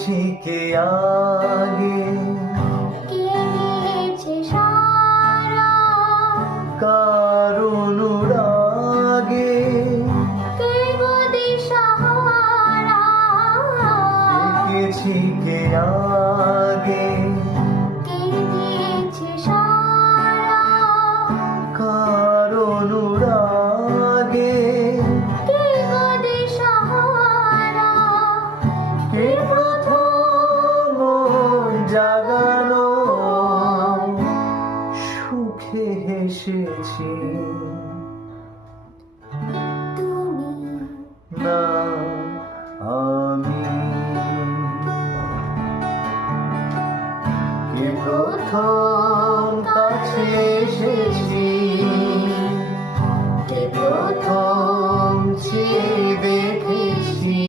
ডেকেছি কে আগে, কে দিয়েছে সারা, কার অনুরাগে কে গো দিশাহারা, ডেকেছি কে আগে, কে দিয়েছে সারা, কার অনুরাগে কে গো দিশাহারা, কে প্রথম জাগানো সুখে হেসেছি তুমি না আমি। কে প্রথম কাছে এসেছি, কে প্রথম